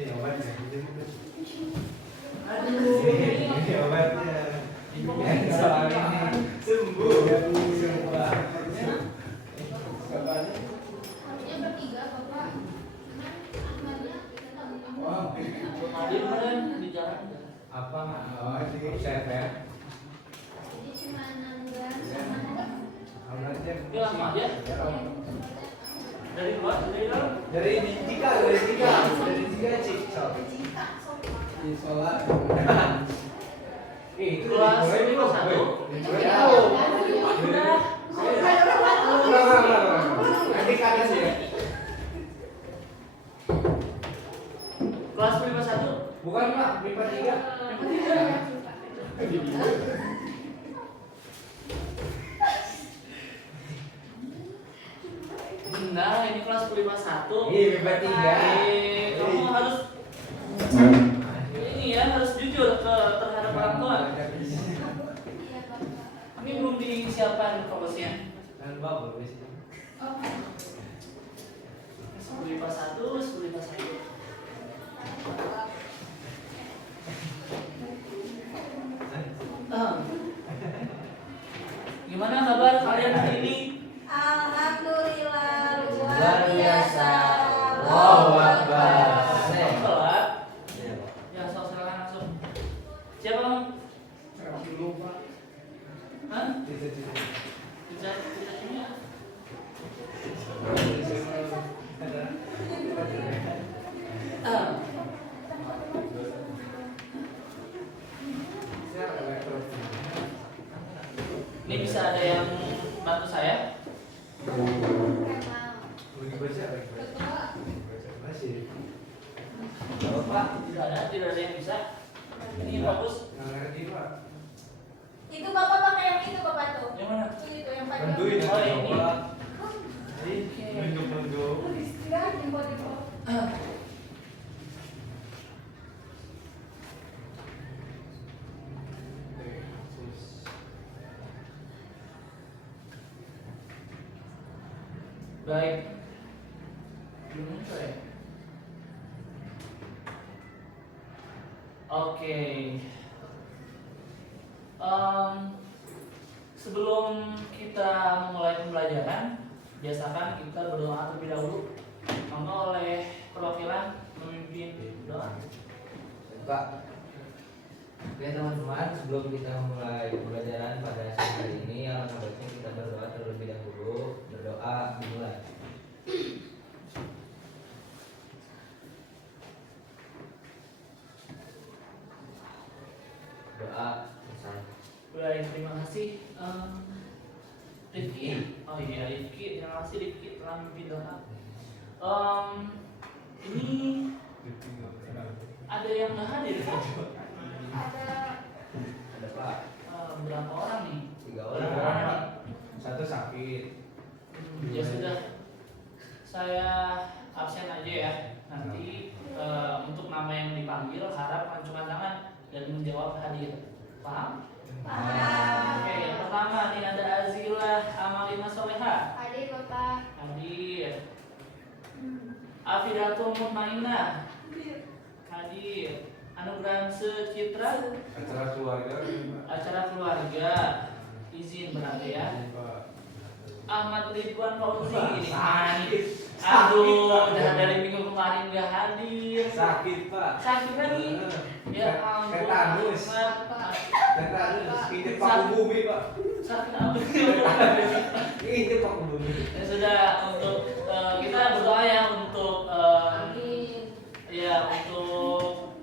Ini obatnya. Aduh, Ini obatnya. Soalnya ini sembuh. Sembuh. Harusnya bertiga Bapak. Cuman Ahmadnya kita tahu Wow. tadi kemarin di jalan. Apa? Oh, di server. Jadi cuma Nanggan sama Ya langsung aja. Dari luar, dari dalam. Dari tiga, cik. Di sholat. Itu Kelas dari kelas satu. Ya. Nanti kagak sih ya. Kelas 51. Bukan Pak, MIPA 3. Benar, ini kelas 51. Iya, MIPA 3. Kamu harus ini ya, harus jujur terhadap orang tua. Ini belum disiapkan fokusnya. Dan Bapak wis. 1051, 1051. Gimana kabar kalian hari ini? Alhamdulillah Luar biasa. Wow, Akbar. Telat. Ya, silakan langsung. Siapa kamu? Hah? Bisa ini? Ini bisa ada yang bantu saya? Masih. Pak, tidak ada yang bisa. Ini bagus. Nggak ngerti Pak. Itu Bapak pakai yang itu Bapak tuh. Yang mana? Itu yang panjang. Bantuin Oh, ya ini. Pak. Nunduk. Istirahat yang buat itu. Baik. Belum muncul ya? Oke. Sebelum kita memulai pembelajaran, biasakan kita berdoa terlebih dahulu. Maka oleh perwakilan memimpin doa. Pak. Oke teman-teman, sebelum kita mulai pembelajaran pada siang hari ini, alangkah baiknya kita berdoa terlebih dahulu. Berdoa dimulai. Doa selesai. Baik, terima kasih. Rifki, oh iya Rifki, terima kasih Rifki telah memimpin doa. Ini ada yang nggak hadir kan? Ada Pak. Berapa orang nih? 3 orang. Satu sakit. Ya sudah, saya absen aja ya. Nanti untuk nama yang dipanggil harap mengacungkan tangan dan menjawab hadir. Paham? Oke, yang pertama nih ada Azila Amalina Soleha. Hadir Bapak. Hadir. Afidatul Mutmainah. Hadir. Anugerah Secitra. Acara keluarga. Acara keluarga. Izin berarti ya. Ahmad Ridwan Fauzi ini. Sakit. Aduh, dari minggu kemarin gak hadir. Sakit Pak. Sakit lagi. Ya ampun. Tetanus. Ahmad. Tetanus. Ini paku bumi Pak. Sakit apa? Ini paku bumi. Ya sudah, untuk kita berdoa ya untuk Amin. ya untuk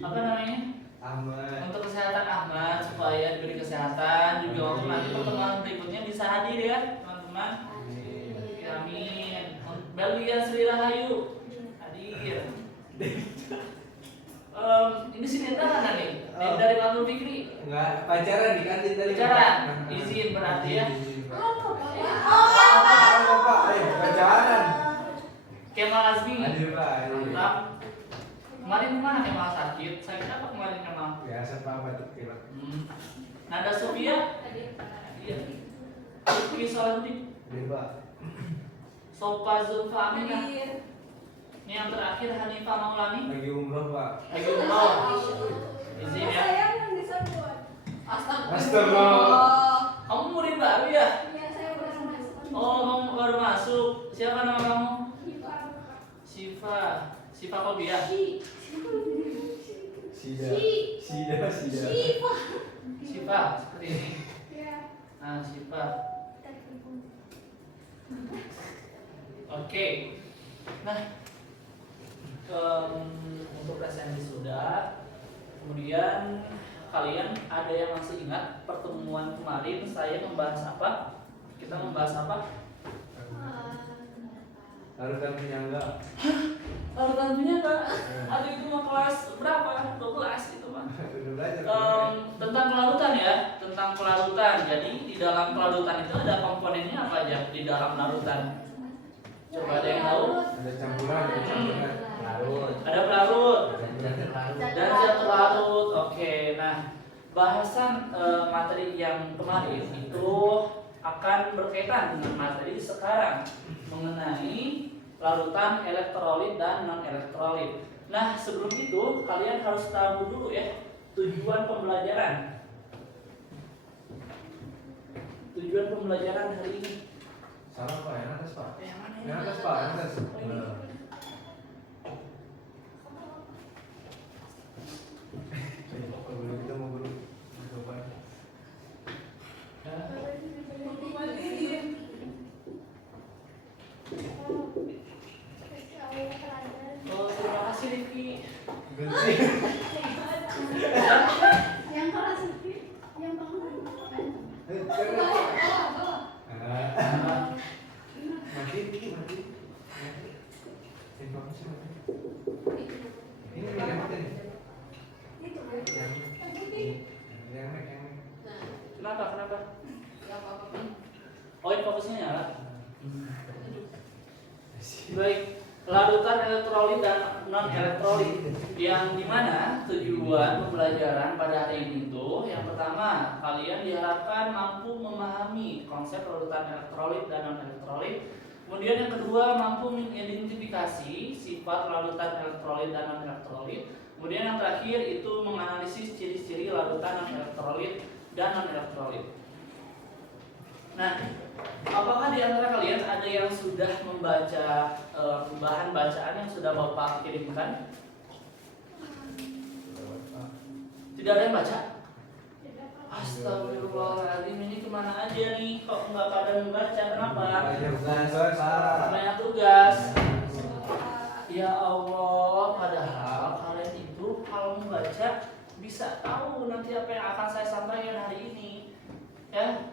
apa namanya? Ahmad. Untuk kesehatan Ahmad supaya diberi kesehatan juga untuk nanti pertemuan berikutnya bisa hadir ya teman-teman. Amin. Bagian Sri Rahayu hadir. Ini si Nenda mana nih? Nenda dari Bandung Fikri. Enggak, pacaran di kantin tadi. Pacaran? Izin berarti ya. Pak, ayo pacaran. Kemal Azmi. Hadir Pak. Mantap. Kemarin kemana Kemal sakit? Sakit apa kemarin Kemal? Biasa Pak batuk pilek. Nada Sofia. Iya. Rifki Salahuddin. Hadir Pak. Sopa Zulfa Aminah. Ini yang terakhir Hanifah Maulani. Lagi umroh, Pak. Lagi umroh. Izin ya. Saya yang disebut. Astagfirullah. Kamu murid baru ya? Iya, saya baru masuk. Oh, kamu baru masuk. Siapa nama kamu? Syifa. Syifa. Syifa Kobiah. Sida. Syifa. Syifa seperti ini. Iya. Nah, Syifa. Oke. Nah, untuk presensi sudah. Kemudian kalian ada yang masih ingat pertemuan kemarin saya membahas apa? Kita membahas apa? Larutan penyangga. Larutan penyangga. Ada itu mah kelas berapa? 12 itu mah. Udah belajar. Tentang kelarutan ya, tentang kelarutan. Jadi di dalam kelarutan itu ada komponennya apa aja di dalam larutan? Coba ada yang tahu? Ada campuran. Larut. Ada pelarut dan zat larut. Oke, nah bahasan materi yang kemarin itu akan berkaitan dengan materi sekarang mengenai larutan elektrolit dan non elektrolit. Nah sebelum itu kalian harus tahu dulu ya tujuan pembelajaran. Tujuan pembelajaran hari ini. Salah, Pak. Yang atas, Pak. Yang mana Yang atas, Pak. Yang atas. Oh, ini. Guru kita mau guru. Coba. Oh, terima kasih Rifki. Ganti. Yang kelas itu, yang bangun. Mati. Informasi mati. Ini yang mati nih. Yang Kenapa? Oh, ini fokusnya nyala. Baik, larutan elektrolit dan non elektrolit yang dimana tujuan pembelajaran pada hari ini itu yang pertama kalian diharapkan mampu memahami konsep larutan elektrolit dan non elektrolit. Kemudian yang kedua mampu mengidentifikasi sifat larutan elektrolit dan non elektrolit. Kemudian yang terakhir itu menganalisis ciri-ciri larutan non elektrolit dan non elektrolit. Nah, apakah di antara kalian ada yang sudah membaca bahan bacaan yang sudah Bapak kirimkan? Tidak ada yang baca? Astagfirullahaladzim, ini kemana aja nih? Kok nggak pada membaca? Kenapa? Banyak tugas. Ya Allah, padahal kalian itu kalau membaca bisa tahu nanti apa yang akan saya sampaikan hari ini, ya.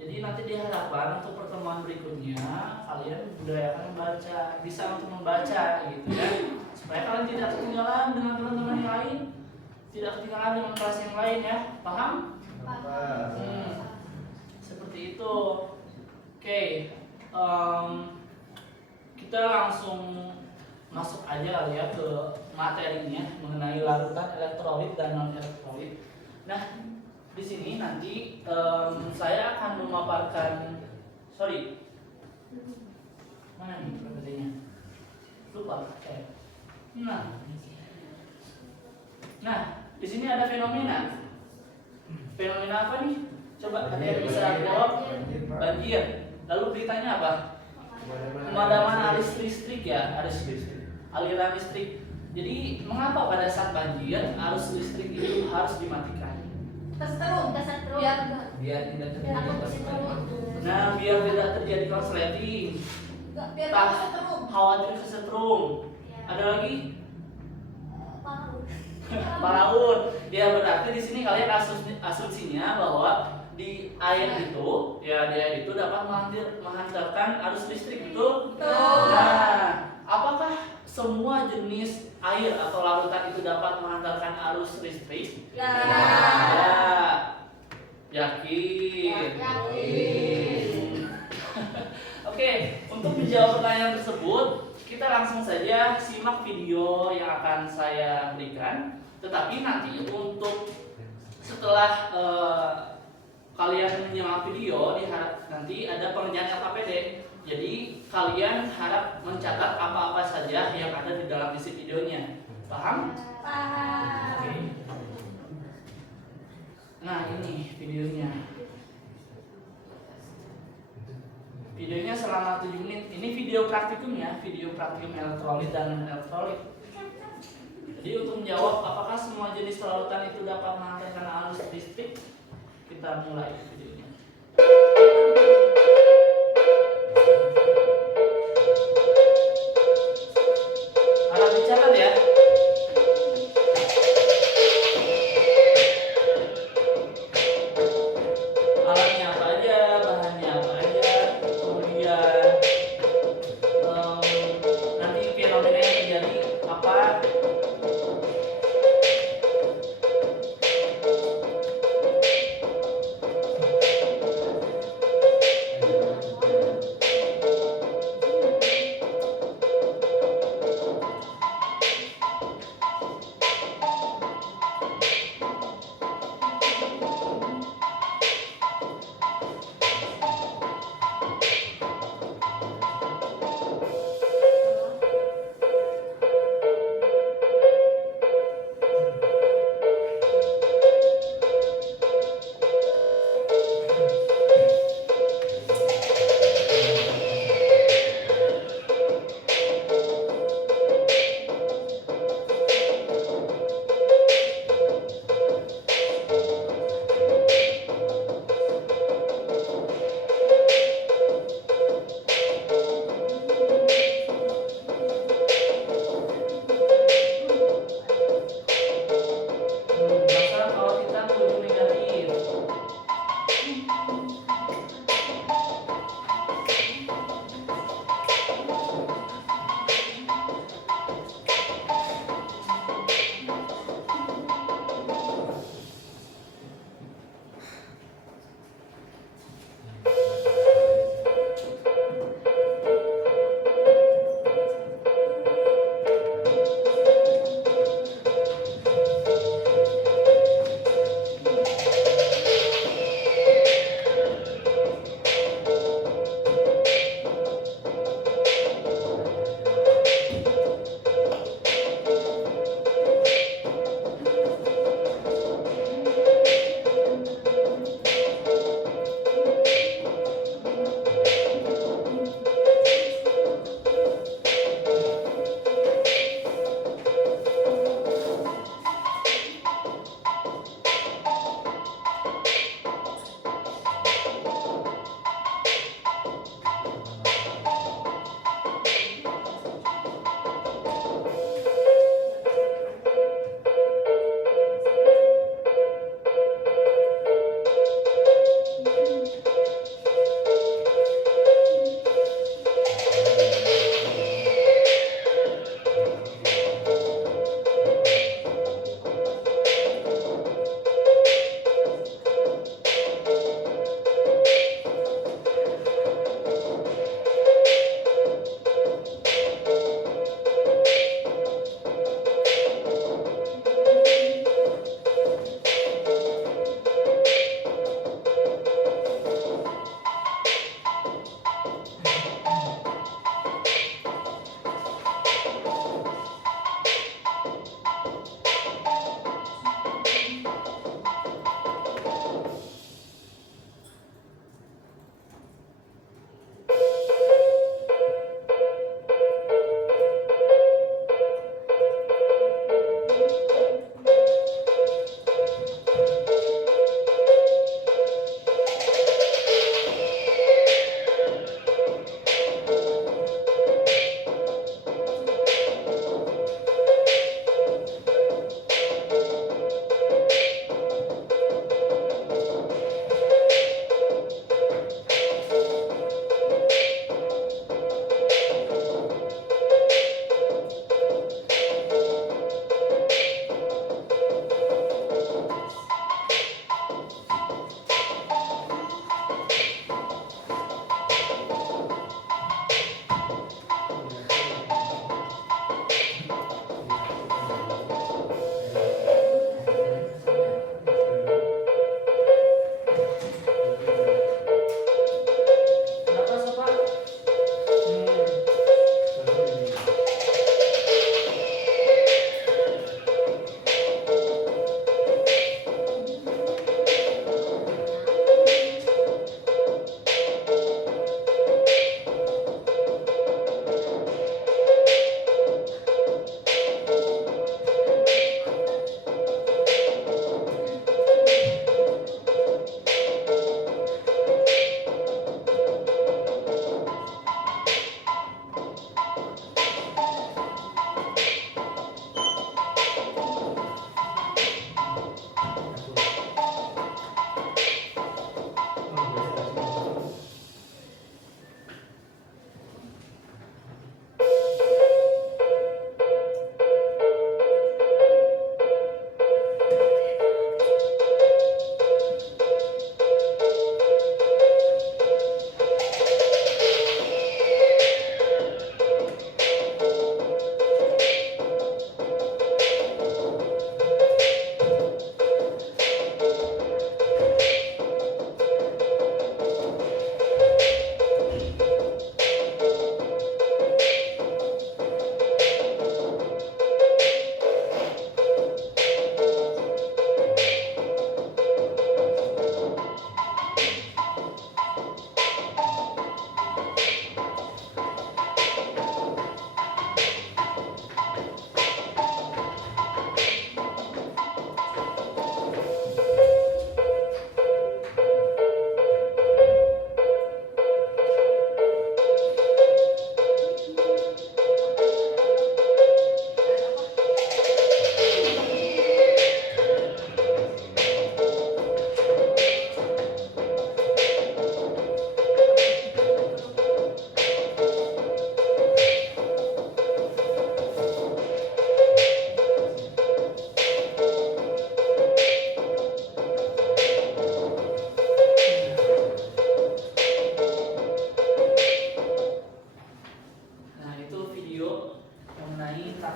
Jadi nanti diharapkan untuk pertemuan berikutnya kalian budayakan membaca, bisa untuk membaca gitu ya, supaya kalian tidak ketinggalan dengan teman-teman yang lain, tidak ketinggalan dengan kelas yang lain ya, paham? Seperti itu. Oke, kita langsung masuk aja kali ya ke materinya mengenai larutan elektrolit dan non elektrolit. Nah, di sini nanti saya akan memaparkan, mana nih PPT-nya? Lupa. Nah, di sini ada fenomena. Fenomena apa nih? Coba ada yang bisa jawab? Banjir. Lalu beritanya apa? Pemadaman arus listrik ya, aliran listrik. Jadi mengapa pada saat banjir arus listrik itu harus dimatikan? Kesetrum. Biar tidak terjadi korsleting. Nah, biar tidak terjadi korsleting. Biar Tak kesetrum. khawatir kesetrum. Ada lagi? Paraun. Ya berarti di sini kalian asumsinya bahwa di air itu, ya di air itu dapat menghantarkan arus listrik, betul? Nah, apakah semua jenis air atau larutan itu dapat menghantarkan arus listrik? Ya. Yakin? Oke, untuk menjawab pertanyaan tersebut, kita langsung saja simak video yang akan saya berikan. Tetapi nanti untuk setelah kalian menyimak video, nanti ada pengerjaan LKPD. Jadi kalian harap mencatat apa-apa saja yang ada videonya. Paham? Paham. Oke. Nah ini videonya. Videonya selama 7 menit. Ini video praktikum ya, video praktikum elektrolit dan non elektrolit. Jadi untuk menjawab apakah semua jenis larutan itu dapat menghasilkan arus listrik, kita mulai videonya. Harap dicatat ya. Alatnya apa aja, bahannya apa aja, kemudian nanti fenomena yang terjadi apa.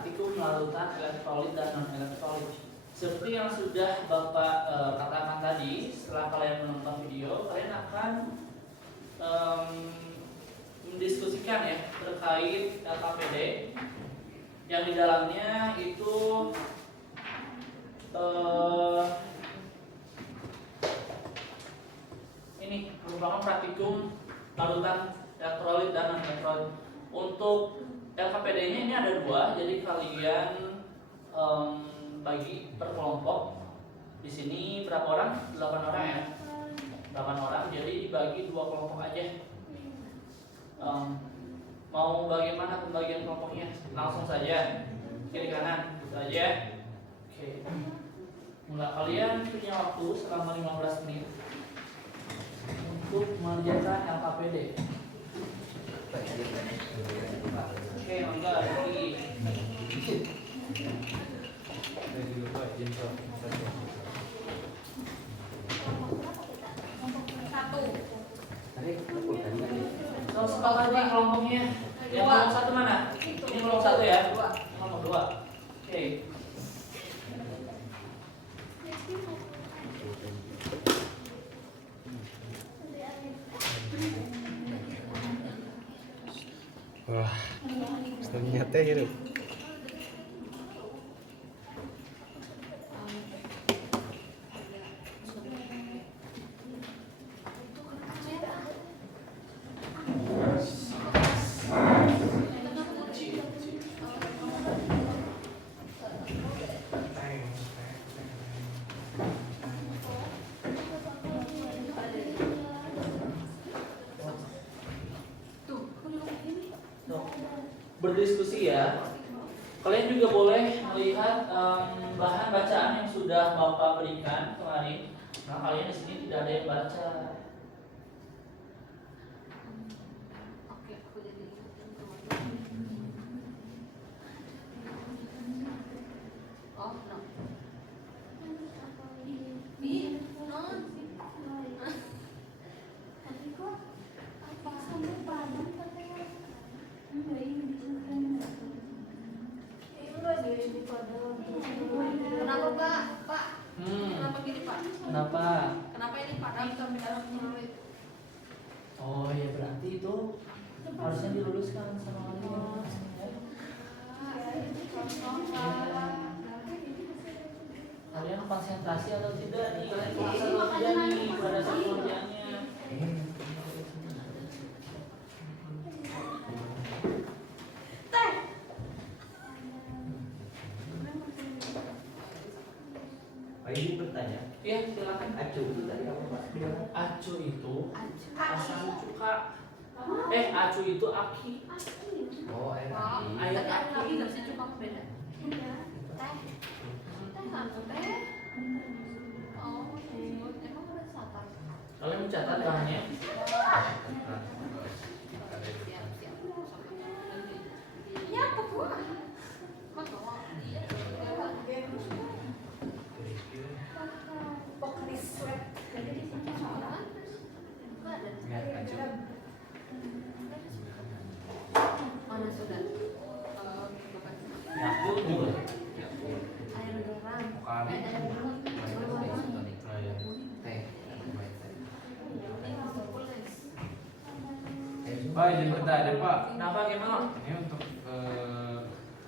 praktikum larutan elektrolit dan non elektrolit. Seperti yang sudah Bapak katakan tadi, setelah kalian menonton video, kalian akan mendiskusikan ya terkait LKPD yang di dalamnya itu ini merupakan praktikum larutan elektrolit dan non elektrolit. Untuk LKPD-nya ini ada 2, jadi kalian bagi per kelompok. Di sini berapa orang? 8 orang ya. 8 orang, jadi dibagi 2 kelompok aja. Mau bagaimana pembagian kelompoknya? Langsung saja, kiri kanan, gitu aja. Oke. Mulai kalian punya waktu selama 15 menit untuk mengerjakan LKPD. Oke, enggak lagi. Satu. So, sepakati kelompoknya. Yang kelompok 1 mana? Ini kelompok 1 ya? Kelompok 2. Oke. Wah, ternyata hidup. Berdiskusi ya. Kalian juga boleh melihat bahan bacaan yang sudah Bapak berikan kemarin. Nah, kalian di sini tidak ada yang baca. Oke, aku jadi oh, no. Bi, non. Tadi kok apa sampai badan katanya? Enggak ini kenapa Pak? Pak? Kenapa gini Pak? Kenapa? Kenapa ini Pak? Oh ya, berarti itu harusnya diluluskan sama kalian. Kalian konsentrasi atau tidak nih? Kalian fokus atau tidak nih pada saat pengerjaannya? Pak ini bertanya, Iya, silakan. acu itu tadi apa Pak? Acu itu asam cuka. Acu itu aki. Oh, air Oh, aki. Air tadi aku aki. lagi nggak bisa cuma beda. Teh, teh satu teh. Oh, emang udah satar. Kalian mencatat bahannya? Siap, siap. Ya, apa gua? Mas mau? Iya. Pokoknya sweat. Jadi di sini soalnya enggak ada. Ya, acu. Mana sudah? Yaku juga. Air garam. Bukan. Air garam. Teh. Pak, izin bertanya Pak. Kenapa gimana? Ini untuk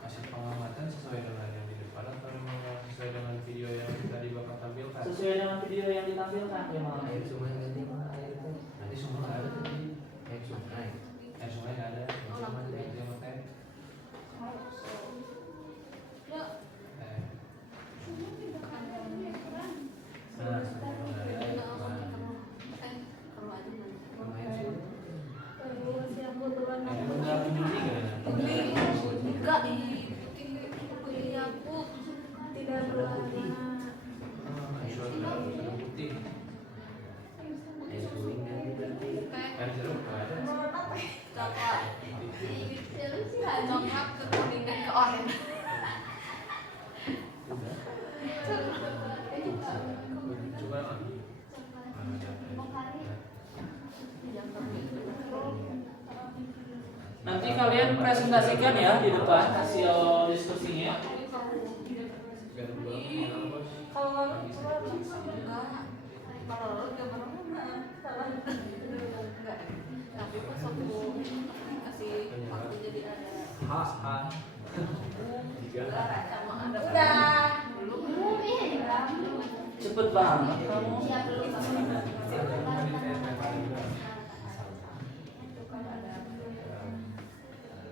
hasil pengamatan sesuai dengan yang di depan atau memang sesuai dengan video yang tadi Bapak tampilkan? Sesuai dengan video yang ditampilkan gimana? Air sungai ganti mana air itu? Nanti sumber nggak ada tadi. Air sungai. Air sungai nggak ada. Cuma teh, cuma teh. Ya. Eh. Nah, sumber dari air kemana? Lumayan sih. Ini benar video ini nggak ada? presentasikan ya di depan hasil diskusinya. Kalau enggak, tapi pas aku kasih waktu jadi ada sama ada udah belum Cepet banget kamu.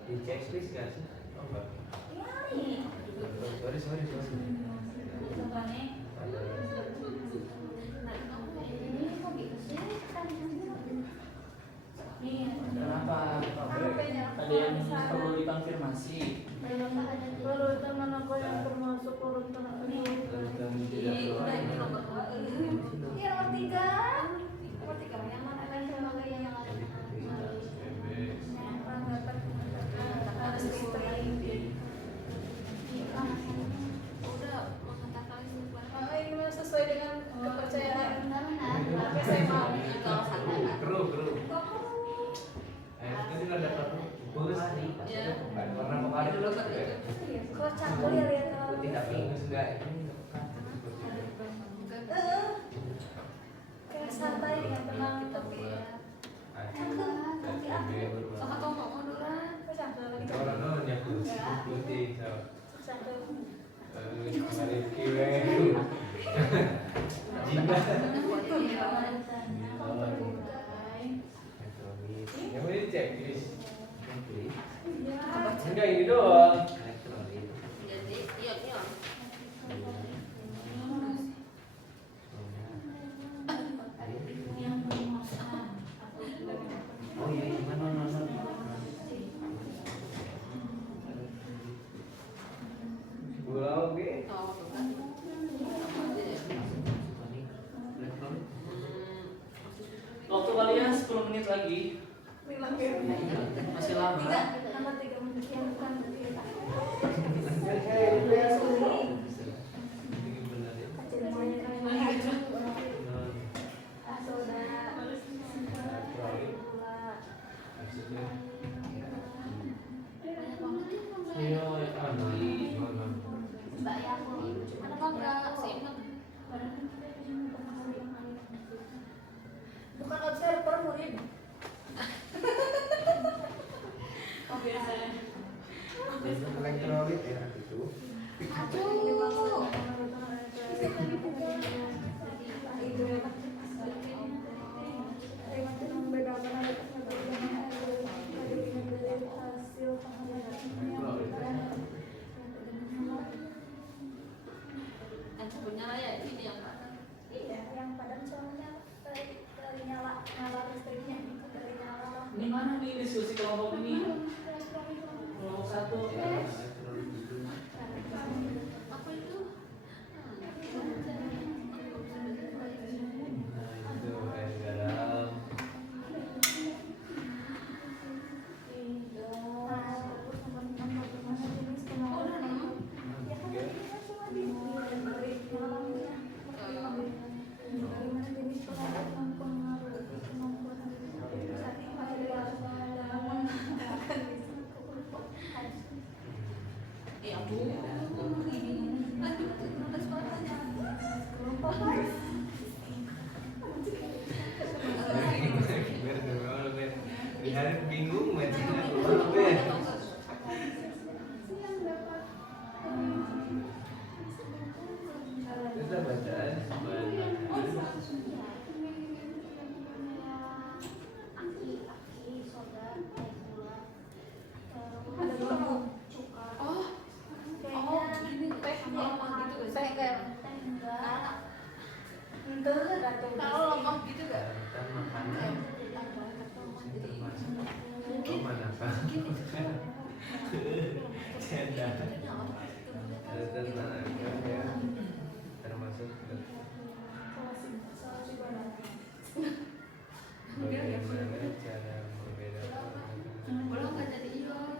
Di checklist nggak sih? Oh, enggak. Sorry. Kenapa? Ada yang perlu dikonfirmasi? baru teman aku yang termasuk urutan aku nih udah ini nomor 2 iya nomor 3 yang mana kan yang ada yang dapat harus istri udah mengatakan ini mah sesuai dengan kepercayaan oke saya mau kalau sana Kru. Tadi ada perlu. Bagus nih. ya Warna pokali dulu kan. kok cakep ya lihat kalau Tidak pingus enggak ini kayak santai dengan tenang tapi ya tapi aku sama kamu mau duran kok cakep lagi Orang nanya putih. cakep Mari kiwe. Jingga. Yang mau dicek guys. Enggak ini doang. elektrolit. jadi iya Oh iya, gimana? Gula oke. oh tuh kan Waktu kalian 10 menit lagi. Masih lama. 3 menit yang bukan Ayo, Andi. bukan observer murid Elektrolit ya itu. punya ya ini yang mana? Iya, yang padam soalnya dari nyala listriknya dari nyala. Ini mana nih diskusi kelompok ini? Kelompok 1. Apa itu? Itu air garam. Ya ampun, aduh, ada suaranya. Biar bingung macamnya. Kita bacaan Kalau lemah gitu gak? dan makanan termasuk manakah? Cenda. Dan manakah ya termasuk bagaimana cara membedakan Belum gak jadi ion.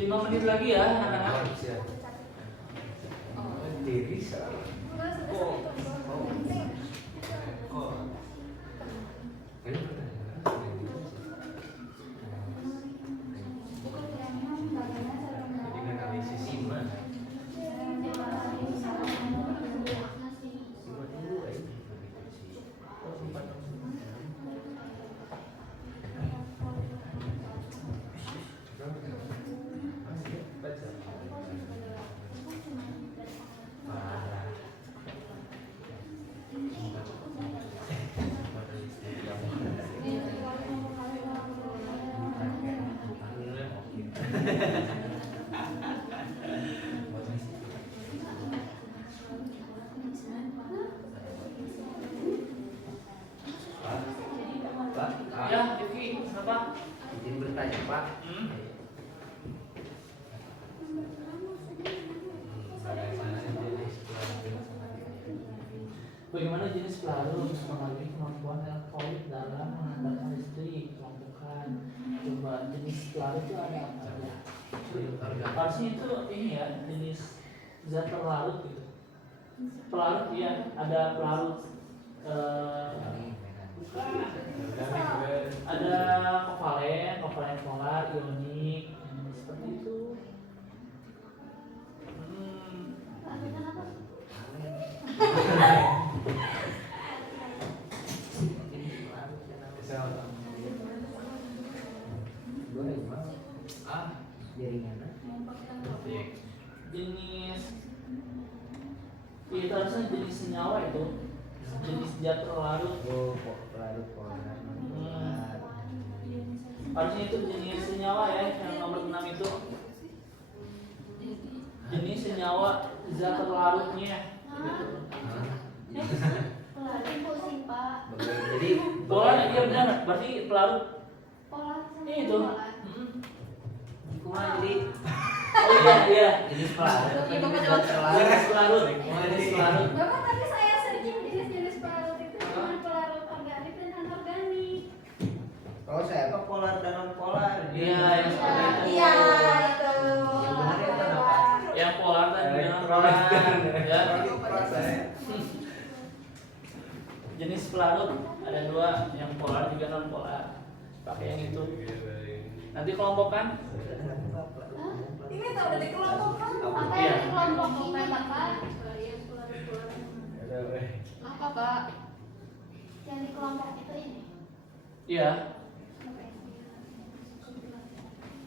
5 menit lagi ya anak-anak. Diri salah. Ya, Vicky, kenapa? Izin bertanya Pak. Bagaimana jenis pelarut memiliki kemampuan elektrolit dalam menghantarkan listrik? Kelompokkan. Coba jenis pelarut itu ada apa aja? Harusnya itu ini ya, jenis zat pelarut gitu. Pelarut ya, ada pelarut ada kovalen polar, ionik, seperti itu. Jaringan. Jenis itu harusnya jenis senyawa itu, jenis zat pelarut. Oh, pelarut polar. Harusnya itu jenis senyawa ya, yang nomor 6 itu jenis senyawa zat pelarutnya. Jadi Polar iya benar, berarti pelarut ini itu. Kumaha jadi Oh iya. jenis pelarut apa Iya, jenis Bapak zat Jenis pelarut? pelarut. Bapak tadi saya searching jenis-jenis pelarut itu cuma pelarut organik dan non organik. Kalau saya apa polar dan non polar? Iya, yang seperti itu. Iya, itu. Yang benar itu apa? Yang polar tadi dengan polar ya. Jenis pelarut ada 2, yang polar juga non polar. Pakai yang itu. Nanti kelompokkan. Ini tahu udah dikelompokkan. Apa Iya. yang dikelompokkan Bapak? Apa Pak? Yang dikelompok itu ini. Iya.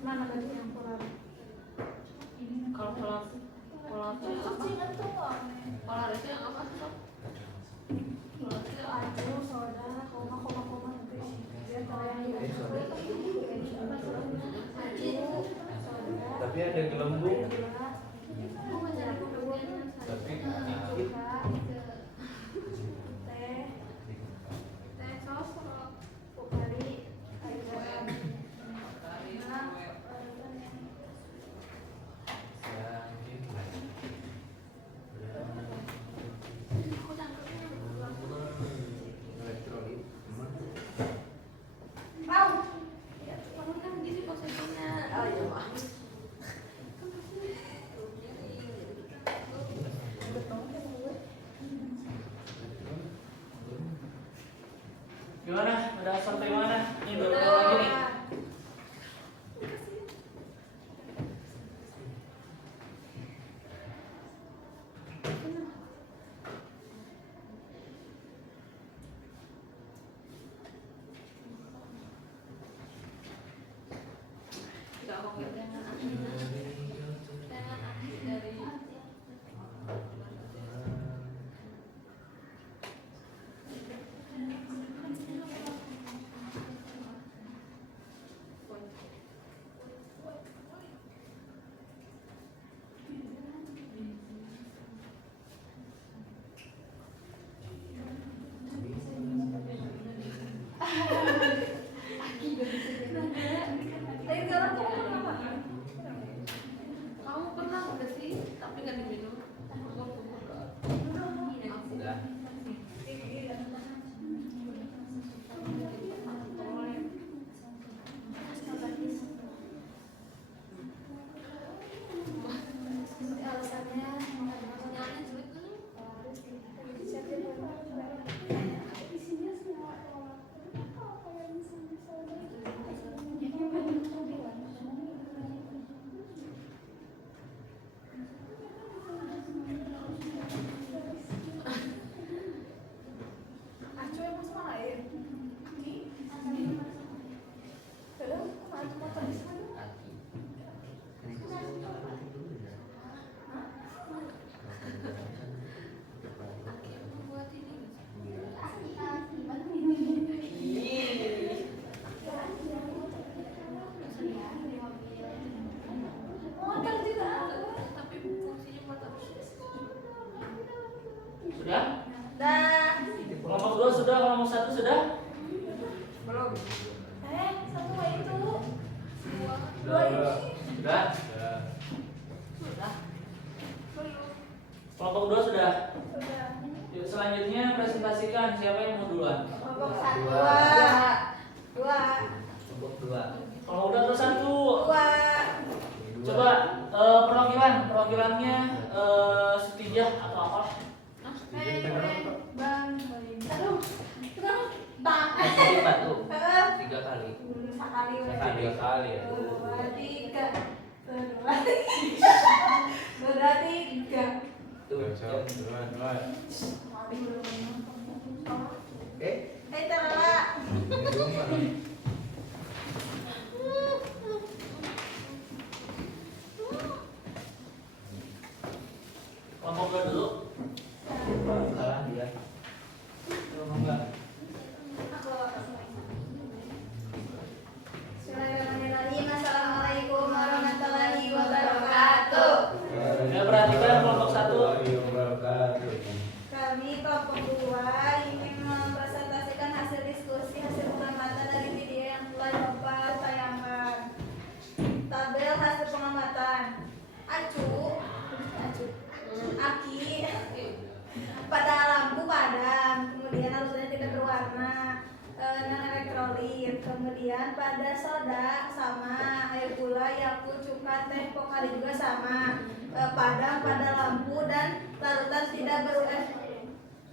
Mana tadi yang polar? Kalau polar Polar itu yang apa sih Pak? Polar itu aduh, soda, koma nanti. Dia tahu yang ini. Tapi ada gelembung. Tapi teh sosro, pokari, ayam. Elektrolit. Wow. Ya, kamu kan gini posisinya. Oh iya, Pak. gimana? Udah sampai mana? Ini baru lagi nih. Tapi sekarang kamu kenapa? Ya? Dah. Kelompok 2 sudah, kelompok 1 sudah? Belum. Satu itu. Dua Udah. ini. Sudah? Udah. Sudah. Belum. Kelompok 2 sudah? Sudah. Yuk, selanjutnya presentasikan siapa yang mau duluan? Kelompok satu. Dua. Kelompok 2. Kalau udah terus 1. Dua. Coba perwakilannya Sutijah atau apa? Bang. Aduh. Bang. Jadi batu 3 kali. Sekali. 3 kali ya. Dua, tiga. Dua, tiga. Tuh. Siap, duluan. Oke. Terala. Kelompok 2 dulu. Kalah dia. Kelompok 2. Bismillahirrahmanirrahim. Assalamualaikum warahmatullahi wabarakatuh. Ya, perhatikan kelompok 1. Kami kelompok 2 ingin mempresentasikan hasil diskusi hasil pengamatan dari video yang telah Bapak tayangkan. Tabel hasil pengamatan. Aki pada lampu padam, kemudian lalutannya tidak berwarna, non elektrolit, kemudian pada soda sama, air gula, yakult, cuka, teh, pokari juga sama, padam pada lampu dan larutan tidak ber-UV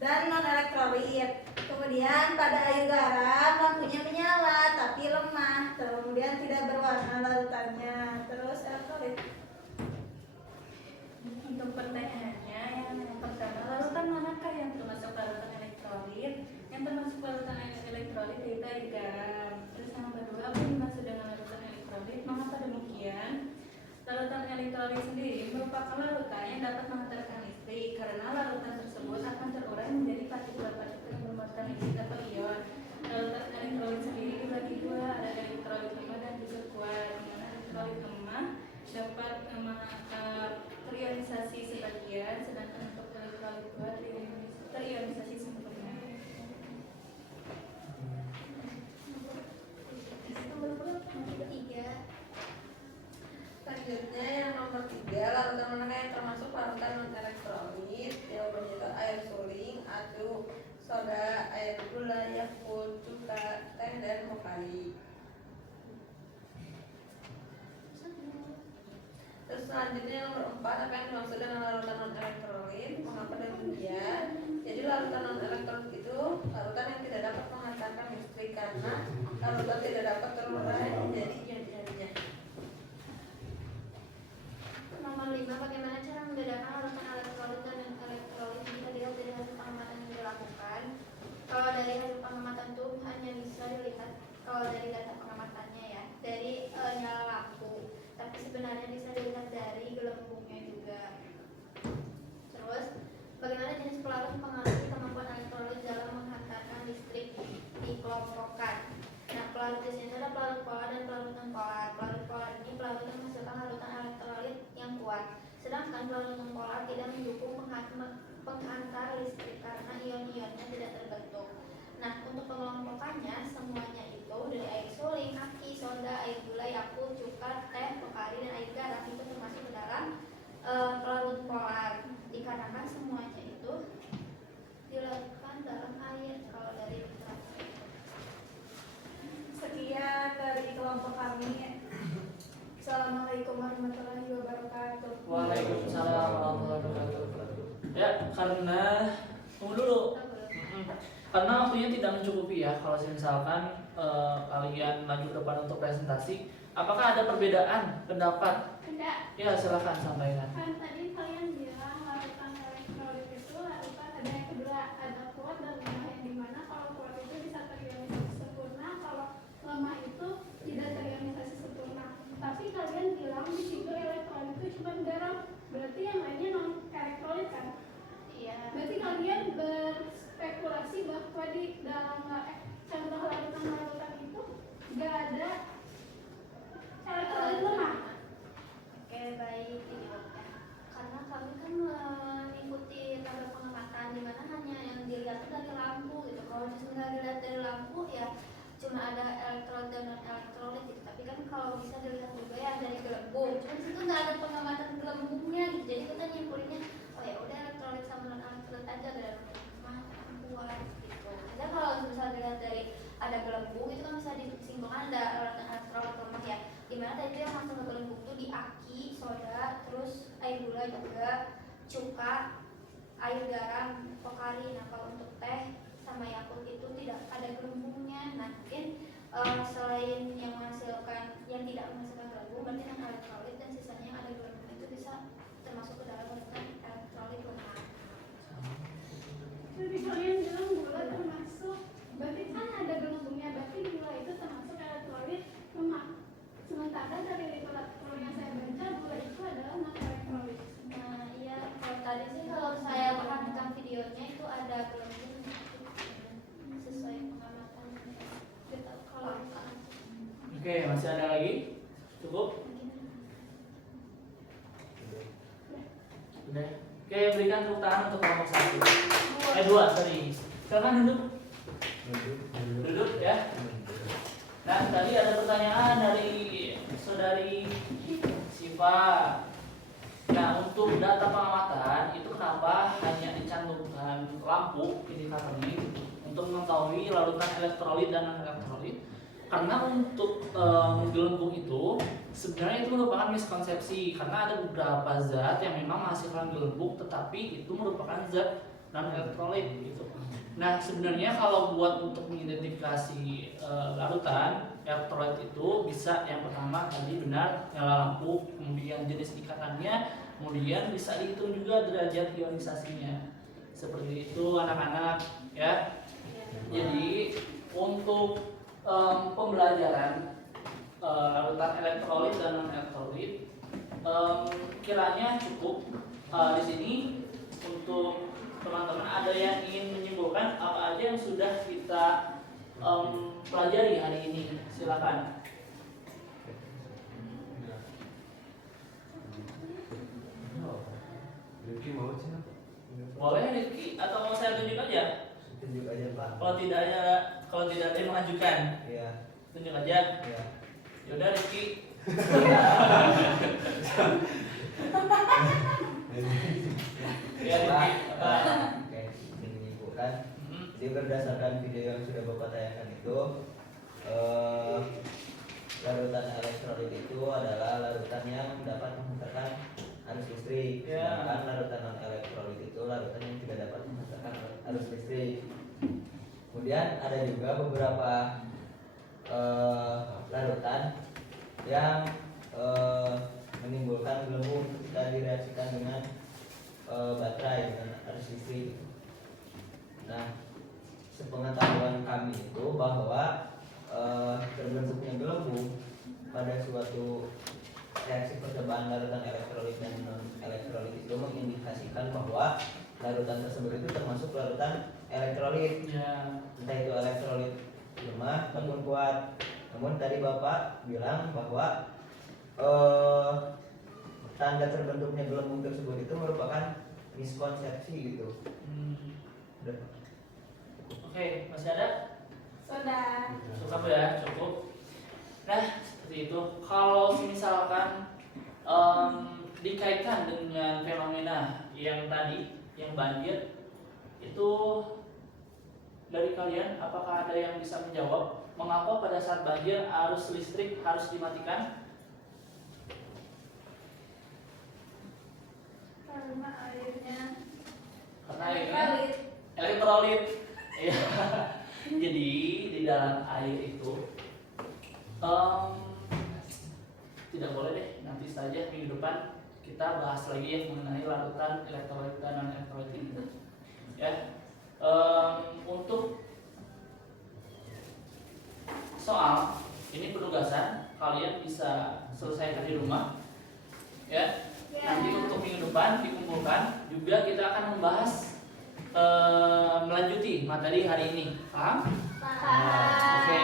dan non elektrolit. Kemudian pada air garam lampunya menyala tapi lemah, kemudian tidak berwarna larutannya. Terus elektrolit. Untuk pertanyaannya, yang pertama, larutan manakah yang termasuk larutan elektrolit? Yang termasuk larutan elektrolit yaitu air garam. Terus yang kedua, apa yang dimaksud dengan larutan elektrolit? Mengapa demikian? Larutan elektrolit sendiri merupakan larutan yang dapat menghantarkan listrik karena larutan tersebut akan terurai menjadi partikulat-partikulat yang bermuatan listrik atau ion. Larutan elektrolit sendiri dibagi dua, ada elektrolit lemah dan juga kuat. Dimana elektrolit lemah dapat terionisasi sebagian, sedangkan untuk elektrolit kuat terionisasi sempurna. Selanjutnya yang nomor 3, larutan mana yang termasuk larutan non elektrolit? Jawabannya itu air suling, acu, soda, air gula, yakult, cuka, teh dan pokari. Terus selanjutnya nomor 4, apa yang dimaksud dengan larutan non elektrolit? Mengapa demikian? Jadi larutan non elektrolit itu larutan yang tidak dapat menghantarkan listrik karena larutan tidak dapat terurai menjadi ion-ionnya. Nomor 5, bagaimana cara membedakan larutan elektrolit dan non-elektrolit jika dilihat dari hasil pengamatan yang dilakukan? Kalau dari hasil pengamatan itu hanya bisa dilihat kalau dari data pengamatannya ya, dari nyala lampu. Tapi sebenarnya bisa dilihat dari gelembungnya juga. Terus, bagaimana jenis pelarut mengalami kemampuan elektrolit dalam menghantarkan listrik dikelompokkan? Nah, pelarut di sini ada pelarut polar dan pelarut non polar. Pelarut polar ini pelarut yang menghasilkan larutan elektrolit yang kuat, sedangkan pelarut non polar tidak mendukung penghantar listrik karena ion-ionnya tidak terbentuk. Nah, untuk pengelompokannya semuanya itu dari air suling, aki, soda, air gula, yakult, cuka, teh, pokari, dan air garam itu termasuk ke dalam pelarut polar. Dikarenakan semuanya itu dilakukan dalam air kalau dari literatur. Sekian dari kelompok kami. Assalamualaikum warahmatullahi wabarakatuh. Waalaikumsalam warahmatullahi wabarakatuh. Ya, karena tunggu dulu. Karena waktunya tidak mencukupi ya. Kalau misalkan kalian lanjut depan untuk presentasi, apakah ada perbedaan pendapat? Tidak. Ya, silakan sampaikan. Kan tadi kalian bilang larutan elektrolit itu larutan ada yang kedua, ada kuat dan lemah, yang dimana kalau kuat itu bisa terionisasi sempurna, kalau lemah itu tidak terionisasi sempurna. Tapi kalian bilang di situ elektrolit itu cuma garam, berarti yang lainnya non elektrolit kan? Iya. Berarti kalian berspekulasi bahwa di dalam contoh larutan itu nggak ada elektrolit lemah. Oke, baik. Karena kami kan mengikuti peralatan elektrolit aja dalam rumah yang kuat gitu. Ada kalau misalnya dilihat dari ada gelembung itu kan bisa disimpulkan ada peralatan elektrolit lemah ya. Dimana tadi yang masuk ke gelembung itu di aki, soda, terus air gula juga, cuka, air garam, pokari. Nah kalau untuk teh sama Yakult itu tidak ada gelembungnya. Nah mungkin selain yang menghasilkan yang tidak menghasilkan gelembung berarti yang elektrolit dan sisanya yang ada gelembung itu bisa termasuk ke dalam larutan elektrolit lemah. Jadi kalian bilang gula termasuk, berarti kan ada gelembungnya, berarti gula itu termasuk elektrolit lemah. Sementara dari literatur yang saya baca gula itu adalah non elektrolit. Nah iya kalau tadi sih kalau saya perhatikan videonya itu ada gelembung sesuai pengamatan gitu kalau Oke, masih ada lagi? Cukup? Udah. Oke, berikan tepuk tangan untuk kelompok 1. 2, sorry. Silakan duduk. Duduk ya. Nah, tadi ada pertanyaan dari saudari Siva. Nah, untuk data pengamatan itu kenapa hanya dicantumkan lampu indikator ini untuk mengetahui larutan elektrolit dan non-elektrolit? Karena untuk gelembung itu sebenarnya itu merupakan miskonsepsi karena ada beberapa zat yang memang menghasilkan gelembung tetapi itu merupakan zat non-elektrolit gitu. Nah, sebenarnya kalau buat untuk mengidentifikasi larutan elektrolit itu bisa yang pertama tadi benar nyala lampu, kemudian jenis ikatannya, kemudian bisa dihitung juga derajat ionisasinya. Seperti itu anak-anak ya. Jadi untuk pembelajaran larutan elektrolit dan non-elektrolit kiranya cukup di sini. Untuk teman-teman ada yang ingin menyimpulkan apa aja yang sudah kita pelajari hari ini? Silakan. Rifki mau sih? Boleh Rizky atau mau saya tunjuk aja? Tunjuk aja Pak. Kalau tidak ada yang mengajukan, Iya. tunjuk aja. Iya. Yaudah Rizky. Ya Rizky. Apa? Oke, ini menyimpulkan. Jadi berdasarkan video yang sudah Bapak tayangkan itu, larutan elektrolit itu adalah larutan yang dapat menghasilkan arus listrik. Ya. Sedangkan larutan non elektrolit itu larutan yang tidak dapat menghasilkan arus listrik. Kemudian ada juga beberapa larutan yang menimbulkan gelembung ketika direaksikan dengan baterai dengan arus listrik. Nah, sepengetahuan kami itu bahwa terbentuknya gelembung pada suatu reaksi percobaan larutan elektrolit dan non elektrolit itu mengindikasikan bahwa larutan tersebut itu termasuk larutan elektrolit, Ya. entah itu elektrolit lemah ataupun kuat. Namun tadi Bapak bilang bahwa tanda terbentuknya gelembung tersebut itu merupakan miskonsepsi gitu. Udah. Oke, masih ada? Sudah. Cukup ya, cukup. Nah, seperti itu. Kalau misalkan dikaitkan dengan fenomena yang tadi, yang banjir, itu dari kalian apakah ada yang bisa menjawab mengapa pada saat banjir arus listrik harus dimatikan? Karena airnya Elektrolit. Iya. Jadi di dalam air itu tidak boleh deh, nanti saja minggu depan kita bahas lagi yang mengenai larutan elektrolit dan non elektrolit ini. Ya. Untuk soal ini penugasan kalian bisa selesaikan di rumah ya. Nanti untuk minggu depan dikumpulkan juga kita akan membahas melanjuti materi hari ini. Paham? Oke.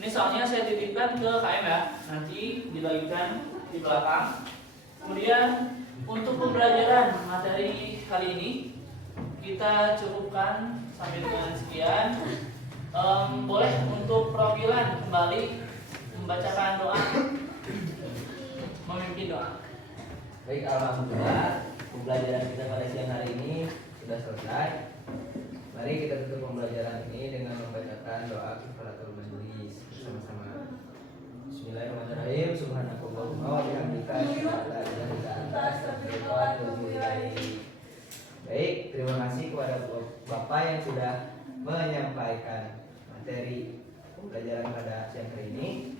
Ini soalnya saya titipkan ke KM ya. Nanti dibagikan di belakang. Kemudian untuk pembelajaran materi kali ini kita cukupkan sampai dengan sekian. Boleh untuk perwakilan kembali membacakan doa, memimpin doa. Baik, alhamdulillah pembelajaran kita pada siang hari ini sudah sudah selesai. Mari kita tutup pembelajaran ini dengan membacakan doa kifaratul majelis bersama-sama. Bismillahirrahmanirrahim. Subhanakallahumma wa bihamdika asyhadu an la ilaha illa anta astaghfiruka wa atubu ilaik. Baik, terima kasih kepada Bapak yang sudah menyampaikan materi pembelajaran pada siang hari ini.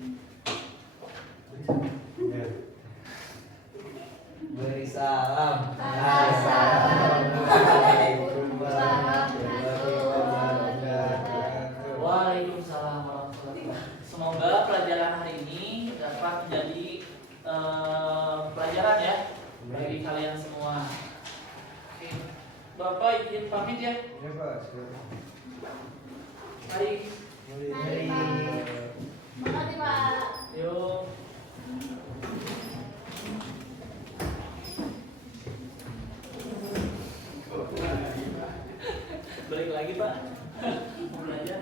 Beri salam. Assalamualaikum warahmatullahi wabarakatuh. Waalaikumsalam warahmatullahi wabarakatuh. Semoga pelajaran hari ini dapat menjadi pelajaran ya bagi kalian semua. Oke. Bapak izin pamit ya. Ya Pak, silakan. Mari. Mari. Makasih Pak. Yuk. Balik lagi Pak. Mau belajar.